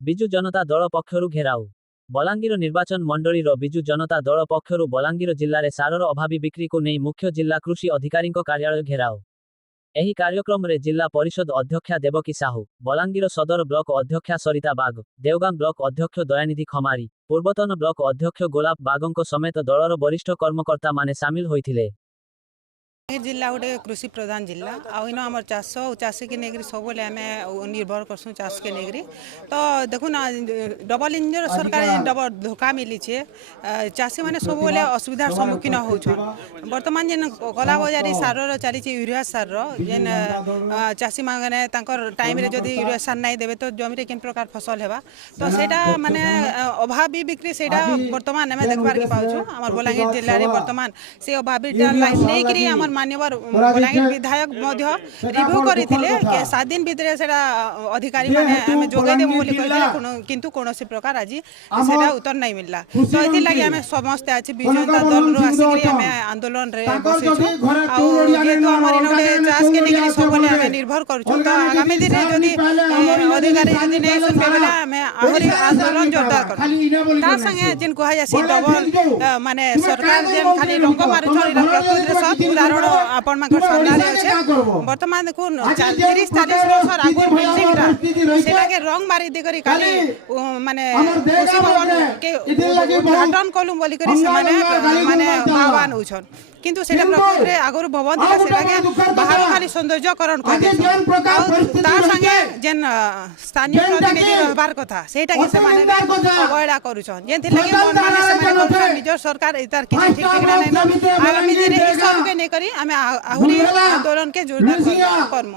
ବିଜୁ ଜନତା ଦଳ ପକ୍ଷରୁ ଘେରାଉ। ବଲାଙ୍ଗୀର ନିର୍ବାଚନ ମଣ୍ଡଳୀର ବିଜୁ ଜନତା ଦଳ ପକ୍ଷରୁ ବଲାଙ୍ଗୀର ଜିଲ୍ଲାରେ ସାରର ଅଭାବୀ ବିକ୍ରିକୁ ନେଇ ମୁଖ୍ୟ ଜିଲ୍ଲା କୃଷି ଅଧିକାରୀଙ୍କ କାର୍ଯ୍ୟାଳୟ ଘେରାଉ। ଏହି କାର୍ଯ୍ୟକ୍ରମରେ ଜିଲ୍ଲା ପରିଷଦ ଅଧ୍ୟକ୍ଷା ଦେବକୀ ସାହୁ, ବଲାଙ୍ଗୀର ସଦର ବ୍ଲକ ଅଧ୍ୟକ୍ଷା ସରିତା ବାଗ, ଦେଓଗାଁ ବ୍ଲକ ଅଧ୍ୟକ୍ଷ ଦୟାନିଧି ଖମାରୀ, ପୂର୍ବତନ ବ୍ଲକ ଅଧ୍ୟକ୍ଷ ଗୋଲାପ ବାଗଙ୍କ ସमेत ଦଳର ବରିଷ୍ଠ କର୍ମକର୍ତ୍ତାମାନେ ସାମିଲ ହୋଇଥିଲେ। जिला गोटे कृषि प्रधान जिला आइन आम चाष और चाषी के लेकर सब आम निर्भर करसूँ चाष के लेकर तो देखुन डबल इंजन सरकार डबल धोखा मिली चाषी मैंने सब असुविधार सम्मुखीन होछन। बर्तमान जेन कला बजारी सार चली यूरिया सार जेन चाषी मैंने टाइम रे जदि यूरिया सार नहीं देवे तो जमी किन प्रकार फसल है तो सेटा माने अभावी बिक्री से बर्तमान आम देखबार के पाऊँ आम बलांगीर जिले में बर्तमान से अभावी लाइन नहीं मान्यवर बलांगीर विधायक रिव्यू करते 7 दिन भितर अधिकारी मैंने जोगे देव बोली किंतु कौन प्रकार आज से उत्तर नहीं मिलला तो ये आम समस्ते आज विजु जनता दल आसिक आंदोलन चाष के लेकिन सब निर्भर कर आगामी दिन में अधिकारी नहीं सुनबे बेले आम आहरी आंदोलन जोरदार कर संगे जेन कहुसी डबल माने सरकार जेन खाली रंग मारुछन प्रकृति सब उदाहरण आपण सामने अच्छे बर्तमान देखुन 30-40 वर्ष आगुर बिल्डिंग के रंग मारी देकर खाली माने कृषि भवन के उद्घाटन कलु बोली माने आह्वान होछन किंतु सेटा प्रकृति आगुर भवन थिला सेटा के बाहर खाली सौंदर्यकरण कर तार संगे जेन स्थानीय प्रतिनिधि रहबार कथा सेटा के से माने अवहेला करूछन जेन थिला के माने से माने करूछन निज सरकार इतार किछि ठीक ठिकाना नै आगामी दिन ई सब के नै करी हमें आहुरी आंदोलन के जोरदार करमु।